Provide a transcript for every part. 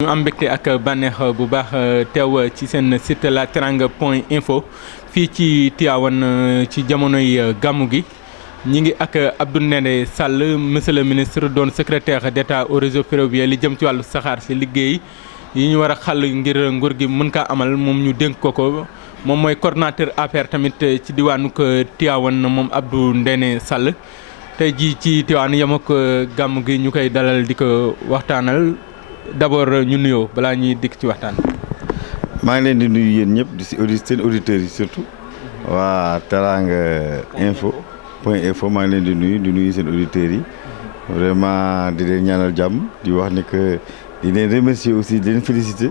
ñu am mbégte ak bànneex bu baax teew ci seen site lateranga.info fii ci Tivaouane ci jamonoy gàmmu gi ñi ngi ak Abdou Ndéné Sall monsieur le ministre doon secrétaire d'État au réseau ferroviaire li jëm ci wàllu saxaar si liggéey yi ñu war a xàll ngir nguur gi mën kaa amal moom ñu dénk ko moom mooy coordonnateur APR tamit ci diwaanu Tivaouane moom Abdou Ndéné Sall tey jii ci Tivaouane yem ak gàmmu gi ñu koy dalal di ko waxtaanal. D'abord ñu nuyoo balaa ñuy dikk ci waxtaan. maa ngi leen di nuyu yéen ñëpp di si seen auditeurs yi surtout waa teranga.info maa ngi leen di nuyu seen auditeurs yi vraiment di leen ñaanal jàmm di wax ne que di leen remercier aussi di leen féliciter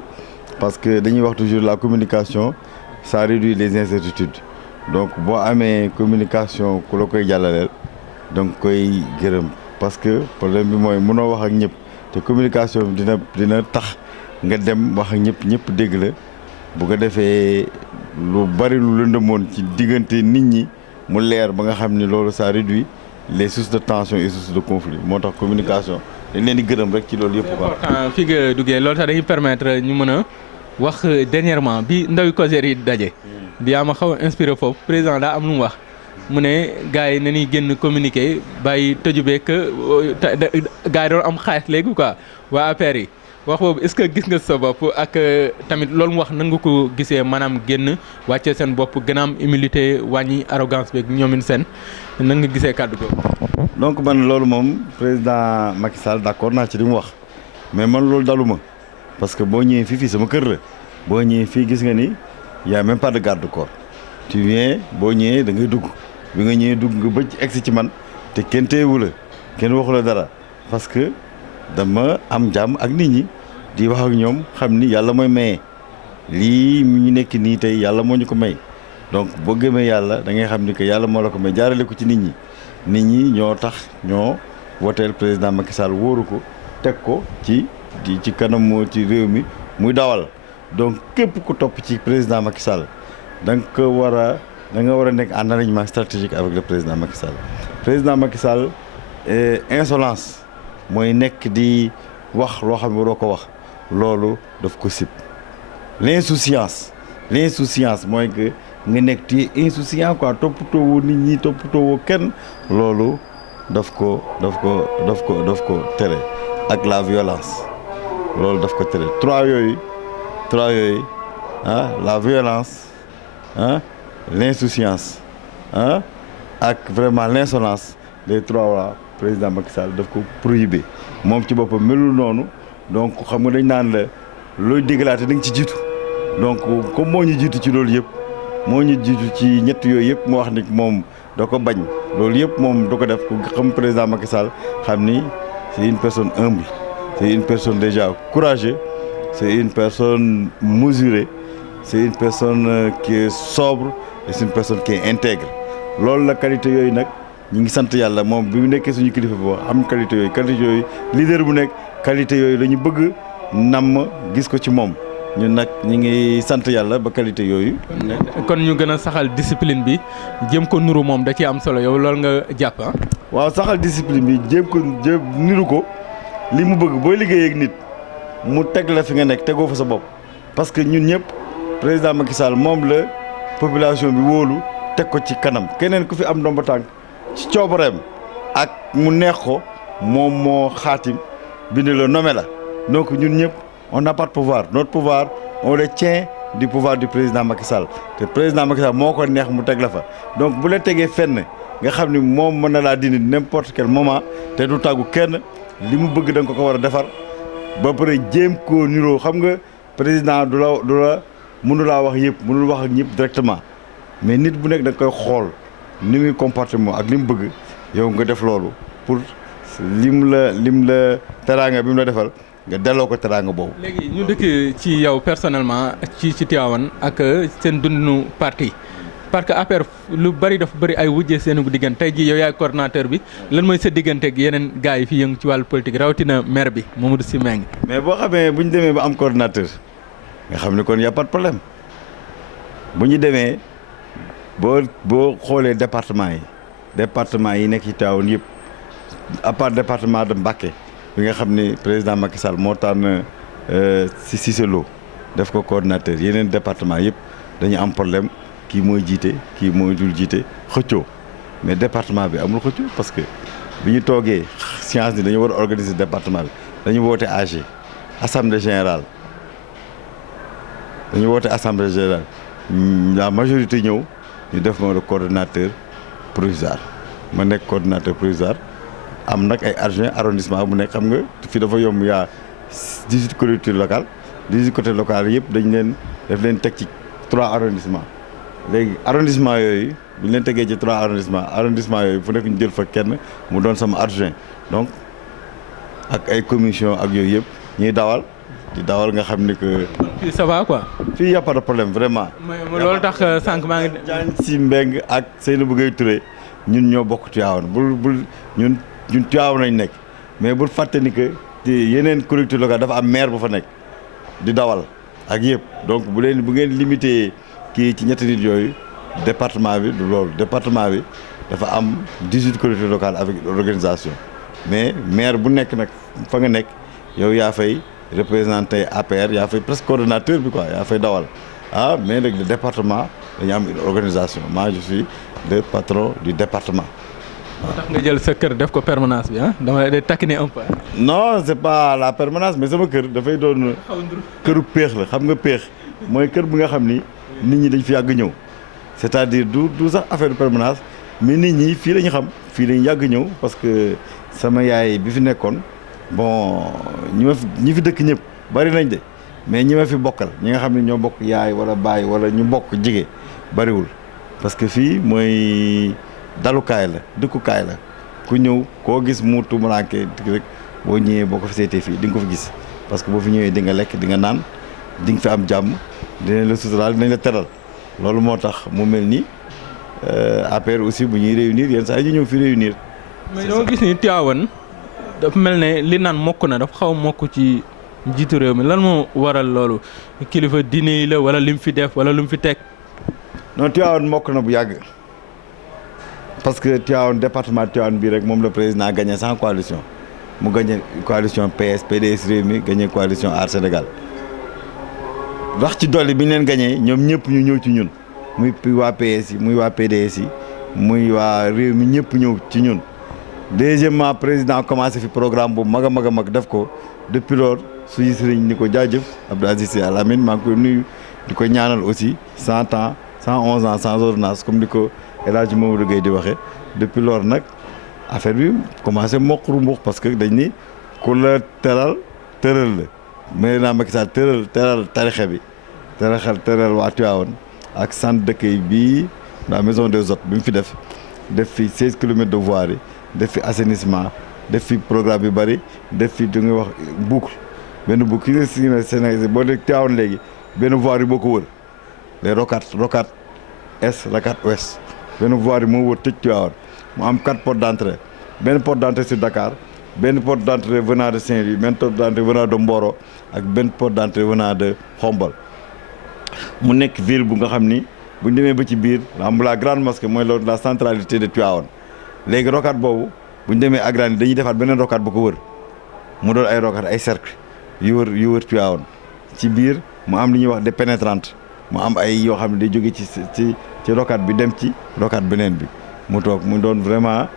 parce que dañuy wax toujours la communication ça réduit les incertitudes donc boo amee communication ku la koy jàllaleel donc koy gërëm parce que problème bi mooy mënoo wax ak ñëpp. te communication bi dina tax nga dem wax ak ñëpp dégg la bu ko defee lu bari lu lëndëmoon ci diggante nit ñi mu leer ba nga xam ni loolu ça réduit les sources de tension et sources de conflit moo tax communication dañ leen di gërëm rek ci loolu yëpp. important fi nga duggee loolu sax dañuy permettre ñu mën a wax dernièrement bi ndawi COJER yi daje. bi yaa ma xaw a inspiré foofu président daa am lu mu wax. mu ne gars yi nañuy génn communiqué bàyyi tëju beeg gars yi doon am xaalis léegi quoi waa APR yi wax boobu est-ce que gis nga sa bopp ak tamit loolu mu wax nan nga ko gisee maanaam génn wàccee seen bopp gën a am humilité wàññi arrogance beeg ñoomin seen nan nga gisee kàddu googu. donc man loolu moom président Macky Sall d'accord naa ci li mu wax mais man loolu dalu ma parce que boo ñëwee fii sama kër la boo ñëwee fii gis nga ni y a même pas de garde corps tu viens boo ñëwee da ngay dugg. bi nga ñëwee dugg nga ba ci egsi ci man te kenn téyewu la kenn waxu la dara parce que dama am jàmm ak nit ñi di wax ak ñoom xam ni yàlla mooy maye lii ñu nekk nii tey yàlla moo ñu ko may donc boo gëmee yàlla da ngay xam ni que yàlla moo la ko may jaarale ko ci nit ñi ñoo tax ñoo woteel président Macky Sall wóoru ko teg ko ci kanam ci réew mi muy dawal donc képp ku topp ci président Macky Sall da nga ko war a nekk en alignement stratégique avec le président Macky Sall président Macky Sall insolence mooy nekk di wax loo xam ne waroo ko wax loolu daf ko sib l'insouciance mooy que nga nekk ti insouciant quoi toppatoo nit ñi toppatoo kenn loolu daf ko tere ak la violence loolu daf ko tere trois yooyu la violence l'insouciance ak vraiment l'insolence les trois waa président Macky Sall daf ko prohibé moom ci boppam melul noonu donc xam nga dañ naan la looy déggalaate da nga ci jiitu donc comme moo ñu jiitu ci loolu yëpp moo ñu jiitu ci ñett yooyu yëpp mu wax ni moom da ko bañ loolu yëpp moom da ko def ku xam président Macky Sall xam ni c'est une personne humble c'est une personne déjà courageuse c'est une personne mesurée c'est une personne qui est sobre et c'est une personne qui est intègre loolu la qualité yooyu nag ñi ngi sant yàlla moom bi mu nekkee suñu kilifa boo am qualité yooyu leader bu nekk qualité yooyu la ñu bëgg namm gis ko ci moom ñun nag ñi ngi sant yàlla ba qualité yooyu. kon ñu gën a saxal discipline bi jéem ko nuru moom da ci am solo yow loolu nga jàpp ah. waaw saxal discipline bi jéem niru ko li mu bëgg booy liggéey ak nit mu teg la fi nga nekk tegoo fa sa bopp parce que ñun ñëpp président Macky Sall moom la population bi wóolu teg ko ci kanam keneen ku fi am ndomba tànk ci coobareem ak mu neex ko moom moo xaatim bind la nommé la donc ñun ñëpp on n'a pas de pouvoir notre pouvoir on le tient du pouvoir du président Macky Sall te président Macky Sall moo ko neex mu teg la fa donc bu la tegee fenn nga xam ni moom mën na laa dindi n'importe quel moment te du tàggu kenn li mu bëgg da nga ko war a defar ba pare jéem koo niroo xam nga président du la mënu laa wax yëpp mënul wax ak ñëpp directement mais nit bu nekk da nga koy xool ni muy comportement ak li mu bëgg yow nga def loolu pour lim la teraanga bi mu la defal nga delloo ko teraanga boobu. léegi ñu dëkk ci yow personnellement ci Tivaouane ak seen dundinu parti parce que APR lu bari dafa bari ay wujjee seen diggante tey jii yow yaay coordonnateur bi lan mooy sa diggante ak yeneen gars yi fi yëngu ci wàllu politique rawatina maire bi Mamadou Sy Mbengue. mais boo xamee bu ñu demee ba am coordonnateur nga xam ne kon y a pas de problème bu ñu demee boo xoolee département yi nekk ci Tivaouane yëpp à part département de Mbacké bi nga xam ne président Macky Sall moo tànn si Cissé Lo def ko coordinateur yeneen département yëpp dañu am problème kii mooy jiite kii mooy dul jiite xëccoo mais département bi amul xëccoo parce que bi ñu toogee science ni dañu war a organiser département bi dañu woote AG assemblée générale la majorité ñëw ñu def ma le coordonnateur provisoire ma nekk coordonnateur provisoire am nag ay adjoint arrondissement bu nekk xam nga fii dafa yomb yaa 18 collectivités locales 18 côtés locales yëpp dañ leen def leen teg ci 3 arrondissement léegi arrondissement yooyu bu ñu leen tegee ci 3 arrondissement yooyu fu nekk ñu jël fa kenn mu doon sama adjoint donc ak ay commission ak yooyu yëpp ñuy dawal di dawal nga xam ni que. fii ça va quoi. fii y a pas de problème vraiment. mais loolu tax sànq maa ngi. Diagne Sy Mbengue ak Seynabou Gueye Touré ñun ñoo bokk Tivaouane bul ñun Tivaouane nañ nekk mais bul fàtte ni que yeneen collectivité locale dafa am maire bu fa nekk di dawal ak yëpp donc bu ngeen limité kii ci ñetti nit yooyu département bi du loolu département bi dafa am 18 collectivités locales avec organisation mais maire bu nekk nag fa nga nekk yow yaa fay représenté APR yaa fay presque coordonnateur bi quoi yaa fay dawal mais nag le département dañu am une organisation moi je suis le patron du département. moo tax nga jël sa kër def ko permanence bi dama lay taquiner un peu. non c'est pas la permanence mais sama kër dafay doon këru péex la xam nga péex mooy kër bu nga xam ni nit ñi dañ fi yàgg ñëw c'est-à-dire du sax affaire de permanence mais nit ñi fii la ñu xam fii lañu yàgg ñëw parce que sama yaay bi fi nekkoon bon ñi fi dëkk ñëpp bari nañ de mais ñi ma fi bokkal ñi nga xam ne ñoo bokk yaay wala baay wala ñu bokk jige bariwul parce que fii mooy dalukaay la dëkkukaay la ku ñëw koo gis mu tumuraanke rek boo ñëwee boo ko fi seetee fii di nga ko fi gis parce que boo fi ñëwee di nga lekk di nga naan di nga fi am jàmm dinañ la suturaal dinañ la teral loolu moo tax mu mel ni APR aussi bu ñuy réunir yenn saa yi ñu ñëw fi réunir. mais dama gis ni Tivaouane dafa mel ne li naan mokk na dafa xaw a mokk ci njiitu réew mi lan moo waral loolu kilifa diine yi la wala lim fi def wala lu mu fi teg. non Tivaouane mokk na bu yàgg parce que Tivaouane département Tivaouane bii rek moom le président gagné sans coalition mu gagné coalition PS PDS Rewmi gagné coalition Aar Sénégal wax ci dolli bi ñu leen gagné ñoom ñëpp ñu ñëw ci ñun muy waa PS yi muy waa PDS yi muy waa Rewmi ñëpp ñëw ci ñun. deuxièmement président commencé fi programme bu mag a mag def ko depuis lors suñu sëriñ ni ko jaajëf Abdou Aziz Sy Al Amine maa ngi koy nuyu di ko ñaanal aussi 100 ans 111 ans sans ordonnance comme ni ko El Hadj Mamadou Gueye di waxee depuis lors nag affaire bi commencé mokk rumbux parce que dañ ni ku la teral tëral la président Macky Sall teral tarixe bi teral waa Tivaouane ak centre d'accueil bii la maison des hôtes bi mu fi def fi 16 kilomètres de voirie def fi assainissement def fi programme yu bëri def fi du nga wax boucle benn boucle yi nga si ne Sénégal boo dee Tivaouane léegi benn voirie boo ko wër les rocades est rocade ouest benn voirie moo wër tëj Tivaouane mu am 4 portes d'entrée benn porte d'entrée sur Dakar benn porte d'entrée venant de Saint-Louis benn porte d'entrée venant de Mboro ak benn porte d'entrée venant de Khombol mu nekk ville bu nga xam ni bu ñu demee ba ci biir am la grande mosquée mooy loolu la centralité de Tivaouane léegi rocade boobu bu ñu demee agrandi dañuy defaat beneen rocade bu ko wër mu doon ay rocade ay cercle yu wër Tivaouane ci biir mu am li ñuy wax des pénétrantes mu am ay yoo xam ne day jóge ci rocade bi dem ci rocade beneen bi mu toog mu doon vraiment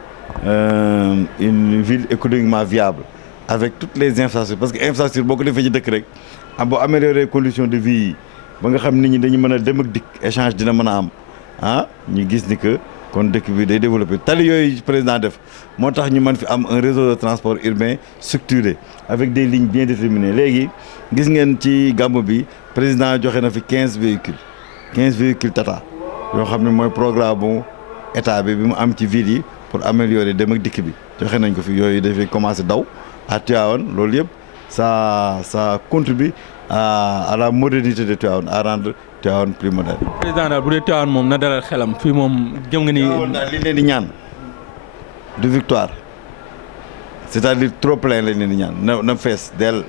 une ville économiquement viable avec toutes les infrastructures parce que infrastructure boo ko defee ci dëkk rek boo améliorer conditions de vie yi ba nga xam nit ñi dañu mën a dem ak dikk échange dina mën a am ñu gis ni que kon dëkk bi day développé tali yooyu président def moo tax ñu mën fi am un réseau de transport urbain structuré avec des lignes bien déterminées léegi gis ngeen ci gàmmu bi président joxe na fi 15 véhicules Tata yoo xam ne mooy programme bu état bi mu am ci ville yi pour améliorer dem ak dikk bi joxe nañ ko fi yooyu dafay commencé daw à Tivaouane loolu yëpp ça contribue à la modernité de Tivaouane à rendre Tivaouane plus moderne. président daal bu dee Tivaouane moom na dalal xelam fii moom jëm nga ni. Tivaouane daal li leen di ñaan du victoire c'est-à-dire trop plein lañ leen di ñaan na fees dell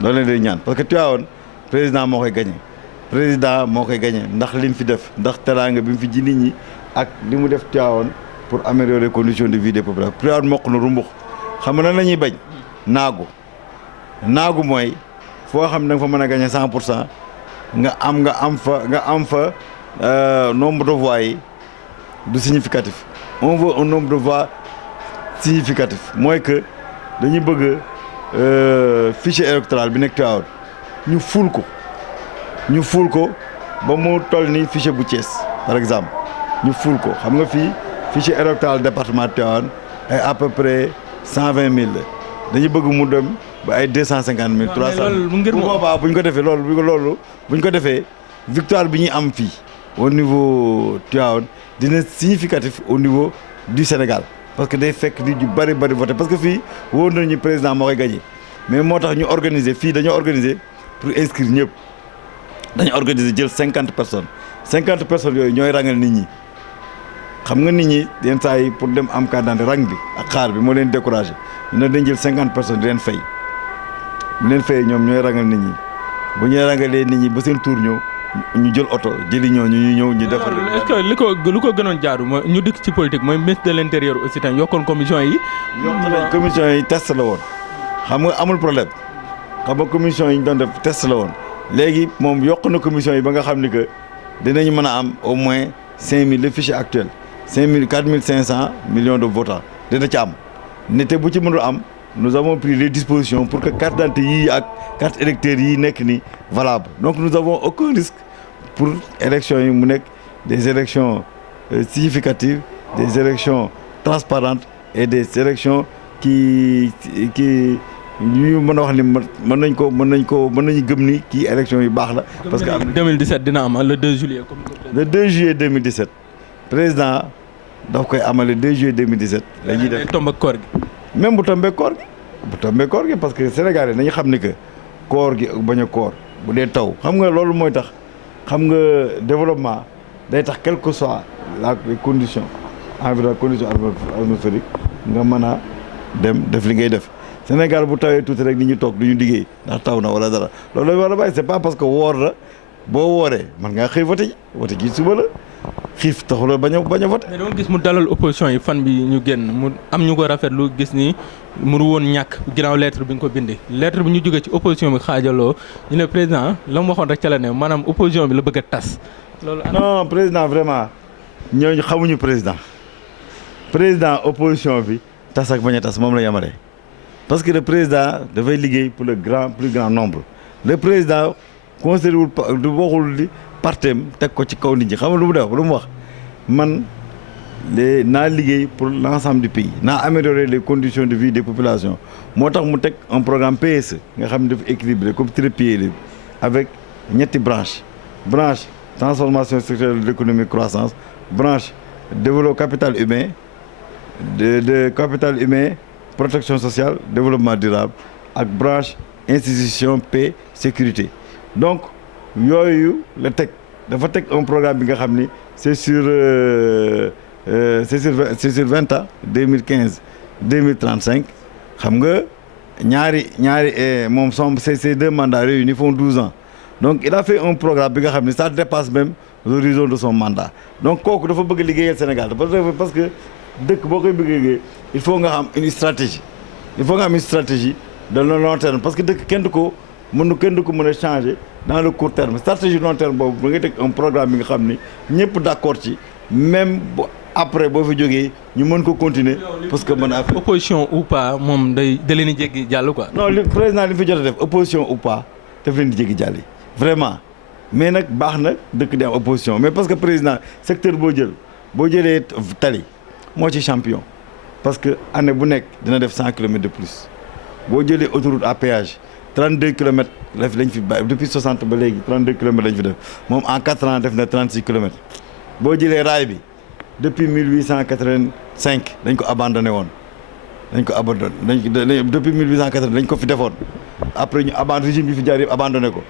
loolu leen di ñaan parce que Tivaouane président moo koy gagné ndax li mu fi def ndax teraanga bi mu fi ji nit ñi ak li mu def Tivaouane pour améliorer conditions de vie des populations Tivaouane mokk na rumbux xam nga nan la ñuy bañ naagu mooy foo xam ne da nga fa mën a gagné 100% nga am fa nombre de voix yi du significatif. On veut un nombre de voix significatif mooy que dañuy bëgg fichier électoral bi nekk Tivaouane ñu ful ko ba mu toll ni fichier bu Thiès par exemple ñu ful ko xam nga fii fichier électoral département Tivaouane ay à peu près 120 000 la dañu bëgg mu dem ba ay 250 000 300 000 bu boobaa bu ñu ko defee loolu bu ñu ko defee victoire bi ñuy am fii au niveau Tivaouane dina significatif au niveau du Sénégal parce que day fekk nit yu bari voté parce que fii wóor nañu président moo koy gagné mais moo tax ñu organiser fii dañoo organiser pour inscrire ñëpp dañu organiser jël 50 personnes yooyu ñooy rangal nit ñi xam nga nit ñi yenn saa yi pour dem am carte d'identité rang bi ak xaar bi moo leen découragé ñu ne dañ jël 50 personnes di leen fay ñoom ñooy rangal nit ñi bu ñuy rangalee nit ñi ba seen tour ñëw ñu jël oto jëli ñooñu ñu ñëw ñu defal. est-ce que lu ko gënoon jaaru mooy ñu dikk ci politique mooy ministre de l'intérieur aussi tam yokkoon commission yi. commission yi test la woon xam nga amul problème xam nga commission yi ñu doon def test la woon léegi moom yokk na commission yi ba nga xam ni que dinañ mën a am au moins 5000 le fichier actuel 4500 millions de votants dina ci am te bu ci mënul am nous avons pris les dispositions pour que carte d'identité yii ak carte électeur yi nekk ni valable donc nous avons aucun risque pour élections yi mu nekk des élections significatives des élections transparentes et des élections qui ñu mën a wax ni mën nañu gëm ni kii élections yu baax la. parce que 2017 dina am le 2 juillet. le 2 juillet 2017 président daf koy amal le 2 juillet 2017. la ñuy def tombe ak koor gi. même bu tombee koor gi parce que Sénégal yi nañu xam ni que koor gi ak bañ a koor bu dee taw xam nga loolu mooy tax xam nga développement day tax quelle que soit les conditions atmosphériques nga mën a dem def li ngay def Sénégal bu tawee tuuti rek nit ñi toog du ñu liggéey ndax taw na wala dara loolu la war a bàyyi c'est pas parce que woor la boo wooree man ngaa xëy voté ji suba la xiif taxul bañ a voté. mais dama gis mu dalal opposition yi fan bi ñu génn mu am ñu ko rafetlu gis ni mu woon ñàkk ginnaaw lettre bi nga ko bindee lettre bi ñu jógee ci opposition bi xaajaloo ñu ne président la mu waxoon rek ca la ne maanaam opposition bi la bëgg a tas. loolu non président vraiment ñooñu xamuñu président opposition bi tas ak bañ a tas moom la yemale parce que le président dafay liggéey pour le plus grand nombre le président considéré wul du waxul li partem teg ko ci kaw nit ñi xam nga lu mu def lu mu wax man naa liggéey pour l'ensemble du pays naa améliorer les conditions de vie des populations moo tax mu teg un programme PSE nga xam ne dafa équilibré comme trépied avec ñetti branche transformation structurelle de l'économie croissance branche développement capital humain de capital humain protection sociale développement durable ak branche institution paix sécurité donc yooyu la teg dafa teg un programme bi nga xam ni c'est sur 20 ans 2015 2035 xam nga ñaari moom ces deux mandats réunis font 12 ans donc il a fait un programme bi nga xam ni ça dépasse même l'horizon de son mandat donc kooku dafa bëgg liggéeyal Sénégal parce que dëkk boo koy bëggee il faut nga am une stratégie de long terme parce que dëkk kenn du ko mën a changer dans le court terme stratégie long terme boobu ba nga teg un programme bi nga xam ni ñëpp d'accord ci même après boo fi jógee ñu mën ko continuer parce que mën a opposition ou pas moom da leen di jéggi jàll quoi. non li président li fi jot a def opposition ou pas daf leen di jéggi jàll vraiment mais nag baax na dëkk di am opposition mais parce que président secteur boo jëlee tali moo ci champion parce que année bu nekk dina def 100 kilomètres de plus boo jëlee autoroute à péage 32 kilomètres lañ fi bàyyi depuis 60 ba léegi 32 kilomètres lañ fi def moom en 4 ans def na 36 kilomètres boo jëlee raay bi depuis 1885 dañ ko abandonné woon depuis 1880 dañ ko fi defoon après ñu régime bi fi jaar yëpp abandonné ko.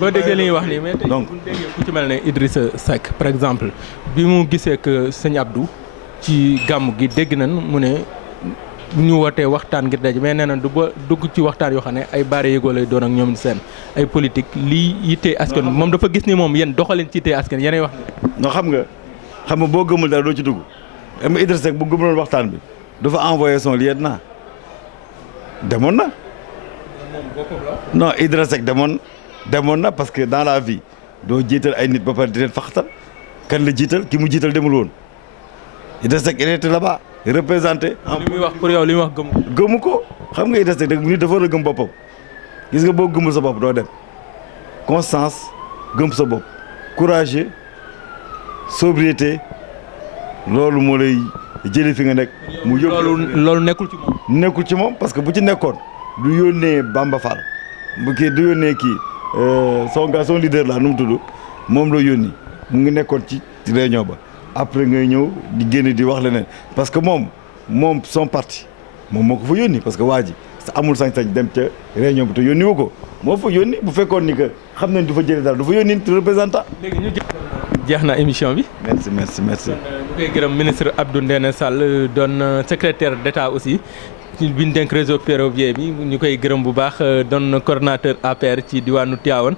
boo déggee li ñuy wax nii mais tey bu déggee ku ci mel ne Idrissa Seck par exemple bi mu gisee que sëñ Abdou ci gàmm gi dégg nañ mu ne ñu wootee waxtaan ngir daje mais nee na du ba dugg ci waxtaan yoo xam ne ay baare yëgoo lay doon ak ñoom seen ay politique lii yittee askan moom dafa gis ni moom yéen doxaleen ci yittee askan yéenay wax ni non xam nga boo gëmul dara doo ci dugg am Idrissa Seck bu gëmuloon waxtaan bi dafa envoyé son lieutenant demoon na non Idrissa Seck demoon na parce que dans la vie doo jiital ay nit ba pare di leen faxatal kan la jiital ki mu jiital demul woon Idrissa Seck il était là-bas représenté. li muy wax pour yow li muy wax gëmu ko xam nga Idrissa Seck nit dafa war a gëm boppam gis nga boo gëmul sa bopp doo dem constance gëm sa bopp courageux sobriété loolu moo lay jëlee fi nga nekk. mu yóbbu loolu nekkul ci moom. nekkul ci moom parce que bu ci nekkoon du yónnee Bamba Fall bu kii du yónnee kii son leader la nu mu tudd moom la yónni mu ngi nekkoon ci réunion ba après ngay ñëw di génn di wax leneen parce que moom son parti moom moo ko fa yónni parce que waa ji amul sañ-sañ dem ca réunion bi te yónni wu ko moo fa yónni bu fekkoon ni que xam nañ du fa jëlee dara du fa yónni représentant. léegi ñu jeex na émission bi. merci. ñu koy gërëm ministre Abdou Ndéné Sall doon secrétaire d'État aussi ci bi ñu dénk réseau ferroviaire bi ñu koy gërëm bu baax doon coordonnateur APR ci diwaanu Tivaouane.